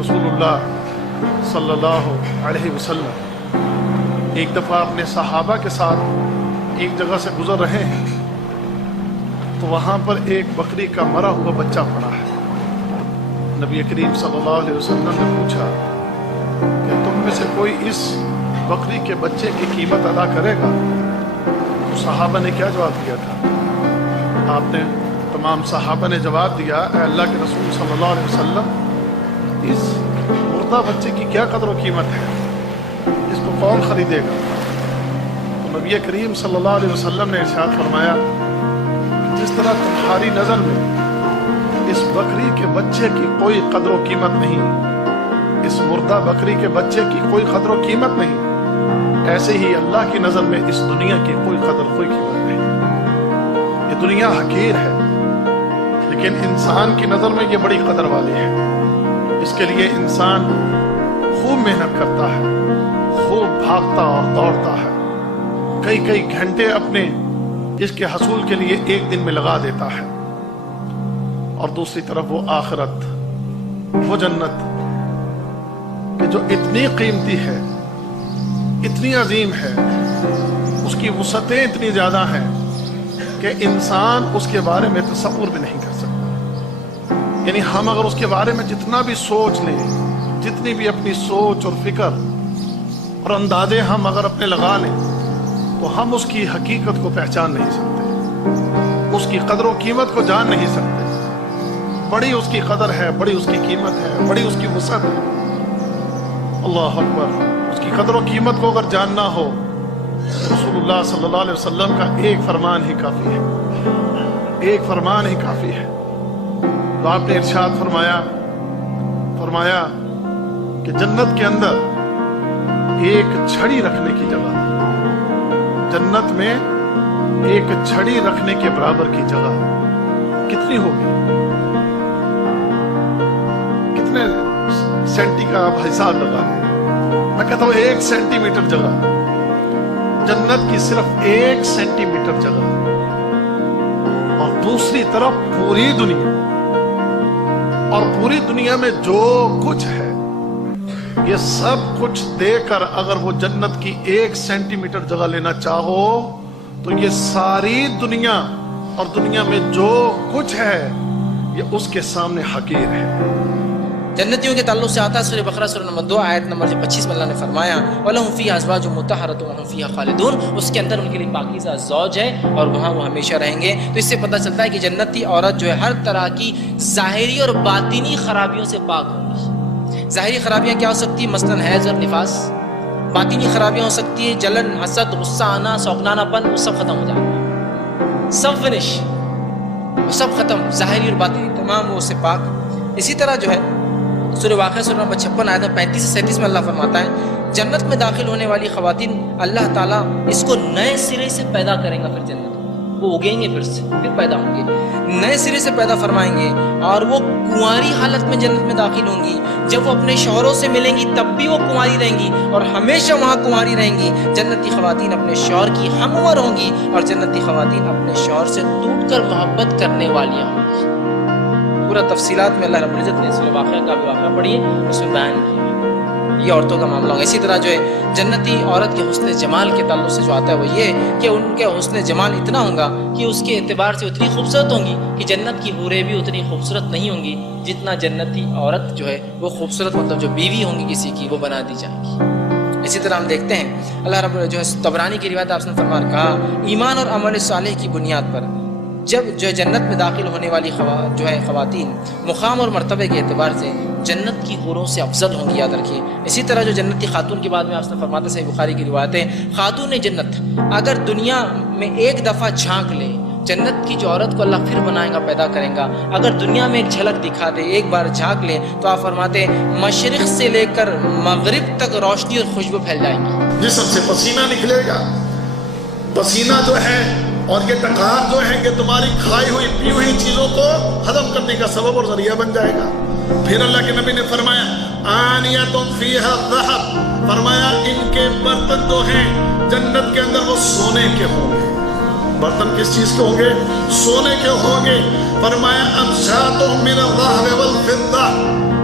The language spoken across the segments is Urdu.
رسول اللہ صلی اللہ علیہ وسلم ایک دفعہ اپنے صحابہ کے ساتھ ایک جگہ سے گزر رہے ہیں تو وہاں پر ایک بکری کا مرا ہوا بچہ پڑا ہے۔ نبی کریم صلی اللہ علیہ وسلم نے پوچھا کہ تم میں سے کوئی اس بکری کے بچے کی قیمت ادا کرے گا؟ تو صحابہ نے کیا جواب دیا تھا؟ آپ نے تمام صحابہ نے جواب دیا، اے اللہ کے رسول صلی اللہ علیہ وسلم، اس مردہ بچے کی کیا قدر و قیمت ہے، اس کو کون خریدے گا؟ تو نبی کریم صلی اللہ علیہ وسلم نے ارشاد فرمایا، جس طرح تمہاری نظر میں اس بکری کے بچے کی کوئی قدر و قیمت نہیں، اس مردہ بکری کے بچے کی کوئی قدر و قیمت نہیں، ایسے ہی اللہ کی نظر میں اس دنیا کی کوئی قدر کوئی قیمت نہیں۔ یہ دنیا حقیر ہے لیکن انسان کی نظر میں یہ بڑی قدر والی ہے۔ اس کے لیے انسان خوب محنت کرتا ہے، خوب بھاگتا اور دوڑتا ہے، کئی گھنٹے اپنے اس کے حصول کے لیے ایک دن میں لگا دیتا ہے، اور دوسری طرف وہ آخرت، وہ جنت کہ جو اتنی قیمتی ہے، اتنی عظیم ہے، اس کی وسعتیں اتنی زیادہ ہیں کہ انسان اس کے بارے میں تصور بھی نہیں کر سکتا۔ یعنی ہم اگر اس کے بارے میں جتنا بھی سوچ لیں، جتنی بھی اپنی سوچ اور فکر اور اندازے ہم اگر اپنے لگا لیں تو ہم اس کی حقیقت کو پہچان نہیں سکتے، اس کی قدر و قیمت کو جان نہیں سکتے۔ بڑی اس کی قدر ہے، بڑی اس کی قیمت ہے، بڑی اس کی وسعت ہے۔ اللہ اکبر۔ اس کی قدر و قیمت کو اگر جاننا ہو، رسول اللہ صلی اللہ علیہ وسلم کا ایک فرمان ہی کافی ہے، ایک فرمان ہی کافی ہے۔ تو آپ نے ارشاد فرمایا کہ جنت کے اندر ایک چھڑی رکھنے کی جگہ، جنت میں ایک چھڑی رکھنے کے برابر کی جگہ کتنی ہوگی؟ کتنے سینٹی کا آپ حساب لگا لیں؟ میں کہتا ہوں 1 سینٹی میٹر جگہ، جنت کی صرف 1 سینٹی میٹر جگہ، اور دوسری طرف پوری دنیا، اور پوری دنیا میں جو کچھ ہے یہ سب کچھ دے کر اگر وہ جنت کی 1 سینٹی میٹر جگہ لینا چاہو تو یہ ساری دنیا اور دنیا میں جو کچھ ہے یہ اس کے سامنے حقیر ہے۔ جنتیوں کے تعلق سے آتا ہے سورہ بقرہ سورہ نمبر 2 آیت نمبر 25 میں اللہ نے فرمایا وَلَهُمْ فِيهَا أَزْوَاجٌ مُطَهَّرَةٌ وَهُمْ فِيهَا خَالِدُونَ، اس کے اندر ان کے لیے پاکیزہ زوج ہے اور وہاں وہ ہمیشہ رہیں گے۔ تو اس سے پتہ چلتا ہے کہ جنتی عورت جو ہے ہر طرح کی ظاہری اور باطنی خرابیوں سے پاک ہوگی۔ ظاہری خرابیاں کیا ہو سکتی ہیں؟ مثلاً حیض اور نفاس۔ باطنی خرابیاں ہو سکتی ہیں جلن، حسد، غصہ آنا، سوگنانا پن، وہ سب ختم ہو جائے گا، سب فنش، وہ سب ختم، ظاہری اور باطنی تمام وہ سے پاک۔ اسی طرح جو ہے سورہ واقعہ سورہ نمبر 56 آیت 35 سے 37 میں اللہ فرماتا ہے جنت میں داخل ہونے والی خواتین اللہ تعالیٰ اس کو نئے سرے سے پیدا کریں گا، پھر جنت وہ اگیں گے، پھر پیدا ہوں گے، نئے سرے سے پیدا فرمائیں گے، اور وہ کنواری حالت میں جنت میں داخل ہوں گی۔ جب وہ اپنے شوہروں سے ملیں گی تب بھی وہ کنواری رہیں گی اور ہمیشہ وہاں کنواری رہیں گی۔ جنتی خواتین اپنے شوہر کی ہم عمر ہوں گی اور جنتی خواتین اپنے شوہر سے ٹوٹ کر محبت کرنے والیاں ہوں گی۔ پورا تفصیلات میں اللہ رب العزت نے سورہ واقعہ کا بھی واقعہ پڑھی ہے، اس میں بیان کیا ہے، یہ عورتوں کا معاملہ ہوگا۔ اسی طرح جو ہے جنتی عورت کے حسن جمال کے تعلق سے جو آتا ہے وہ یہ کہ ان کے حسن جمال اتنا ہوگا کہ اس کے اعتبار سے اتنی خوبصورت ہوں گی کہ جنت کی حوریں بھی اتنی خوبصورت نہیں ہوں گی جتنا جنتی عورت جو ہے وہ خوبصورت، مطلب جو بیوی ہوں گی کسی کی، وہ بنا دی جائے گی۔ اسی طرح ہم دیکھتے ہیں اللہ رب جو ہے طبرانی کی روایت آپ نے فرمان کہا ایمان اور عمل صالح کی بنیاد پر جب جو جنت میں داخل ہونے والی جو ہے خواتین مقام اور مرتبے کے اعتبار سے جنت کی حوروں سے افضل ہوں گی، یاد رکھیے۔ اسی طرح جو جنتی خاتون کے بعد میں آپ نے فرماتے صحیح بخاری کی روایت ہے خاتون جنت اگر دنیا میں ایک دفعہ جھانک لے، جنت کی جو عورت کو اللہ پھر بنائے گا، پیدا کریں گا، اگر دنیا میں ایک جھلک دکھا دے، ایک بار جھانک لے تو آپ فرماتے مشرق سے لے کر مغرب تک روشنی اور خوشبو پھیل جائے گی۔ جسم سے پسینہ نکلے گا، پسینہ جو ہے اور یہ ٹکار جو ہے کہ تمہاری کھائی ہوئی پی ہوئی چیزوں کو ہضم کرنے کا سبب اور ذریعہ بن جائے گا۔ پھر اللہ کے نبی نے فرمایا آنیتم فیہا الذہب، فرمایا ان کے برتن جو ہیں جنت کے اندر وہ سونے کے ہوں گے۔ برتن کس چیز کے ہوں گے؟ سونے کے ہوں گے۔ فرمایا امشاتہم من الذہب والفضہ،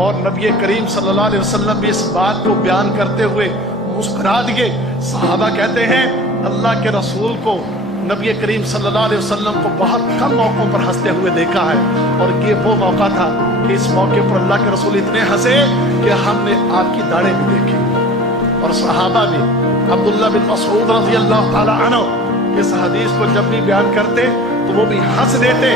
اور نبی کریم صلی اللہ علیہ وسلم بھی اس بات کو بیان کرتے ہوئے مسکرا دیے۔ صحابہ کہتے ہیں اللہ کے رسول کو، نبی کریم صلی اللہ علیہ وسلم کو بہت کم موقعوں پر ہنستے ہوئے دیکھا ہے، اور یہ وہ موقع تھا کہ اس موقع پر اللہ کے رسول اتنے ہنسے کہ ہم نے آپ کی داڑھیں بھی دیکھی۔ اور صحابہ بھی، عبداللہ بن مسعود رضی اللہ تعالی عنہ اس حدیث کو جب بھی بیان کرتے تو وہ بھی ہنس دیتے،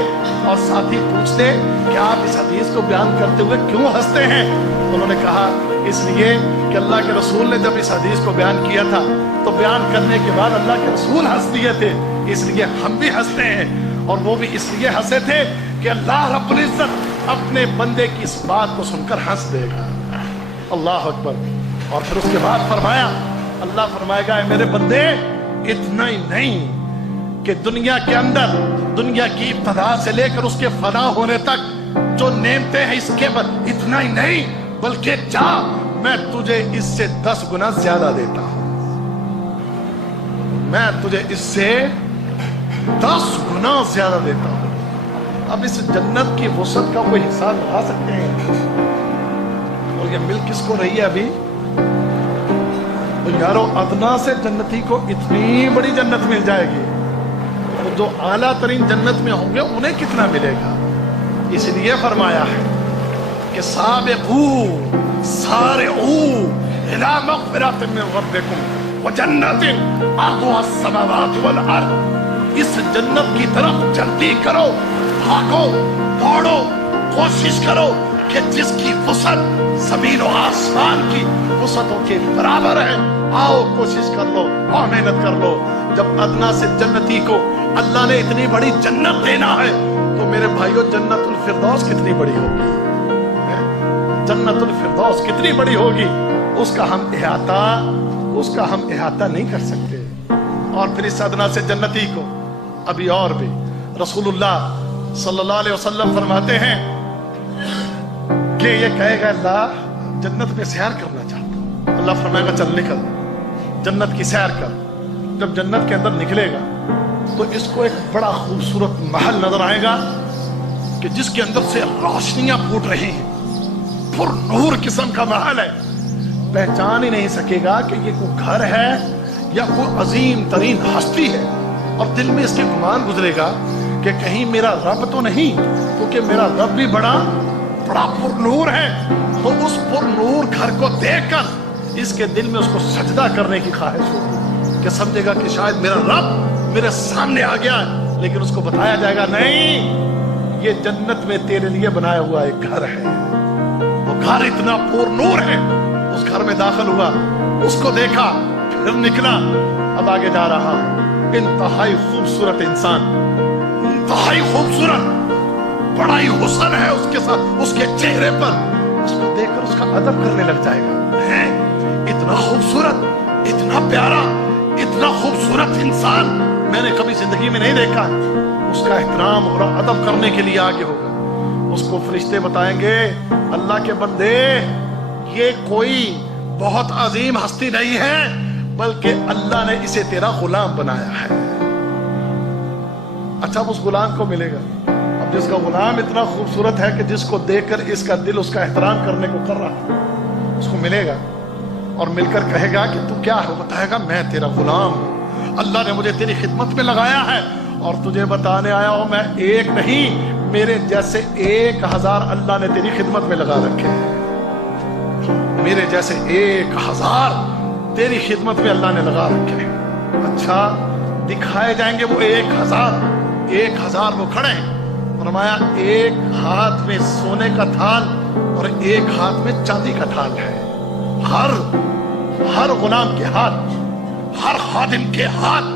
اور ساتھ ہی پوچھتے کہ آپ اس حدیث کو بیان کرتے ہوئے کیوں ہنستے ہیں؟ انہوں نے کہا اس لیے کہ اللہ کے رسول نے جب اس حدیث کو بیان کیا تھا تو بیان کرنے کے بعد اللہ کے رسول ہنس دیے تھے، اس لیے ہم بھی ہنستے ہیں۔ اور وہ بھی اس لیے ہنسے تھے کہ اللہ رب العزت اپنے بندے کی اس بات کو سن کر ہنس دے گا۔ اللہ اکبر۔ اور پھر اس کے بعد فرمایا، اللہ فرمائے گا اے میرے بندے، اتنا ہی نہیں کہ دنیا کے اندر، دنیا کی ابتدا سے لے کر اس کے فنا ہونے تک جو نعمتیں ہیں اس کے بعد اتنا ہی نہیں، بلکہ جا میں تجھے اس سے 10 گنا زیادہ دیتا ہوں، میں تجھے اس سے 10 گنا زیادہ دیتا ہوں۔ اب اس جنت کی وسعت کا کوئی حساب لگا سکتے ہیں؟ اور یہ مل کس کو رہی ہے ابھی؟ یارو ادنا سے جنتی کو اتنی بڑی جنت مل جائے گی، اور جو اعلیٰ ترین جنت میں ہوں گے انہیں کتنا ملے گا؟ اس لیے فرمایا ہے کہ سابقو سارعو الی مغفرۃ من ربکم وجنت عرضها السماوات والارض، اس جنت کی طرف جلدی کرو، بھاگو، دوڑو، کوشش کرو کہ جس کی وسعت زمین و آسمان کی وسعتوں کے برابر ہے۔ آؤ کوشش کر لو اور محنت کر لو۔ جب ادنا سے جنتی کو اللہ نے اتنی بڑی جنت دینا ہے تو میرے بھائیو جنت الفردوس کتنی بڑی ہوگی؟ جنت الفردوس کتنی بڑی ہوگی؟ اس کا ہم احاطہ نہیں کر سکتے۔ اور پھر اس ادنا سے جنتی کو ابھی اور بھی رسول اللہ صلی اللہ علیہ وسلم فرماتے ہیں کہ یہ کہے گا اللہ جنت میں سیر کرنا چاہتا ہوں، اللہ فرمائے گا چل نکل جنت کی سیر کر۔ جب جنت کے اندر نکلے گا تو اس کو ایک بڑا خوبصورت محل نظر آئے گا کہ جس کے اندر سے روشنیاں پھوٹ رہی ہیں، پر نور قسم کا محل ہے، پہچان ہی نہیں سکے گا کہ یہ کوئی گھر ہے یا کوئی عظیم ترین ہستی ہے، اور دل میں اس کے گمان گزرے گا کہ کہیں میرا رب تو نہیں، کیونکہ میرا رب بھی بڑا پر نور ہے۔ تو اس پر نور گھر کو دیکھ کر اس کے دل میں اس کو سجدہ کرنے کی خواہش ہوگی کہ سمجھے گا کہ شاید میرا رب میرے سامنے آ گیا ہے، لیکن اس کو بتایا جائے گا نہیں، یہ جنت میں تیرے لیے بنایا ہوا ایک گھر ہے۔ وہ گھر اتنا پر نور ہے، اس گھر میں داخل ہوا، اس کو دیکھا، پھر نکلا، اب آگے جا رہا ہے۔ انتہائی خوبصورت انسان، انتہائی خوبصورت، بڑا ہی حسن ہے اس کے ساتھ، اس کے چہرے پر، اس کو دیکھ کر اس کا ادب کرنے لگ جائے گا۔ اتنا خوبصورت، اتنا پیارا، اتنا خوبصورت انسان میں نے کبھی زندگی میں نہیں دیکھا۔ اس کا احترام اور ادب کرنے کے لیے آگے ہوگا۔ اس کو فرشتے بتائیں گے اللہ کے بندے یہ کوئی بہت عظیم ہستی نہیں ہے، بلکہ اللہ نے اسے تیرا غلام بنایا ہے۔ اچھا اس غلام کو ملے گا، اب جس کا غلام اتنا خوبصورت ہے کہ جس کو دیکھ کر اس کا دل اس کا احترام کرنے کو کر رہا ہے، اس کو ملے گا اور مل کر کہے گا کہ تو کیا ہے؟ بتائے گا میں تیرا غلام ہوں، اللہ نے مجھے تیری خدمت میں لگایا ہے اور تجھے بتانے آیا ہوں میں ایک نہیں، میرے جیسے 1000 اللہ نے تیری خدمت میں لگا رکھے ہیں، میرے جیسے 1000 تیری خدمت میں اللہ نے لگا رکھے ہیں۔ اچھا دکھائے جائیں گے وہ 1000 وہ کھڑے ہیں، فرمایا ایک ہاتھ میں سونے کا تھال اور ایک ہاتھ میں چاندی کا تھال ہے۔ ہر غلام کے ہاتھ، ہر خادم کے ہاتھ،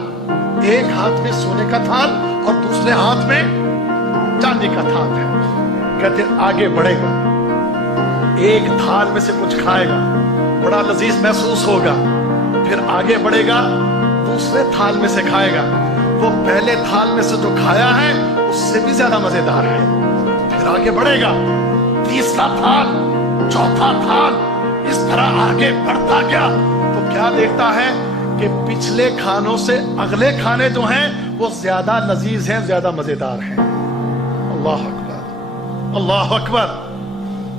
ایک ہاتھ میں سونے کا تھال اور دوسرے ہاتھ میں چاندی کا تھال ہے۔ کہتے آگے بڑھے گا، ایک تھال میں سے کچھ کھائے گا، بڑا لذیذ محسوس ہوگا، پھر آگے بڑھے گا، دوسرے تھال میں سے کھائے گا، وہ پہلے تھال میں سے جو کھایا ہے اس سے بھی زیادہ مزیدار ہے، پھر آگے بڑھے گا، تیسرا تھال، چوتھا تھال، اس طرح آگے بڑھتا گیا تو کیا دیکھتا ہے کہ پچھلے کھانوں سے اگلے کھانے جو ہیں وہ زیادہ لذیذ ہیں، زیادہ مزیدار ہیں۔ اللہ اکبر، اللہ اکبر۔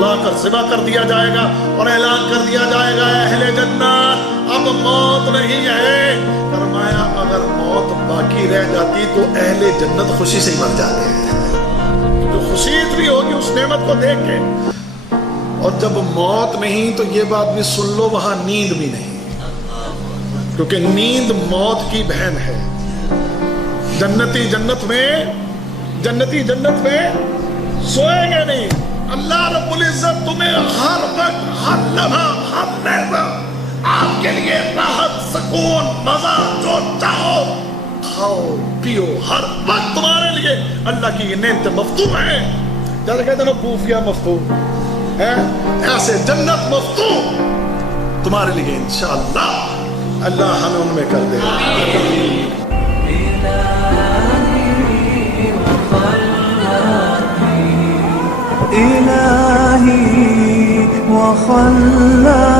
لا کر ذبح کر دیا جائے گا اور اعلان کر دیا جائے گا اہل جنت اب موت نہیں ہے. فرمایا اگر موت باقی رہ جاتی تو اہل جنت خوشی سے ہی مر جاتے ہیں. جو خوشی اتنی ہوگی اس نعمت کو دیکھ کے. اور جب موت نہیں تو یہ بات بھی سن لو وہاں نیند بھی نہیں, کیونکہ نیند موت کی بہن ہے. جنتی جنت میں سوئیں گے نہیں. اللہ رب العزت تمہیں ہر وقت ہر لمحہ ہر لحظہ آپ کے لیے راحت سکون مزہ جو چاہو کھاؤ پیو ہر وقت تمہارے لیے اللہ کی یہ نعمتیں مفتوح ہیں. جیسے کہتے ہیں نا کوفیہ مفتوح ہے, ایسے جنت مفتوح تمہارے لیے انشاءاللہ. اللہ ہمیں ان میں کر دے. إلهي وخلاقي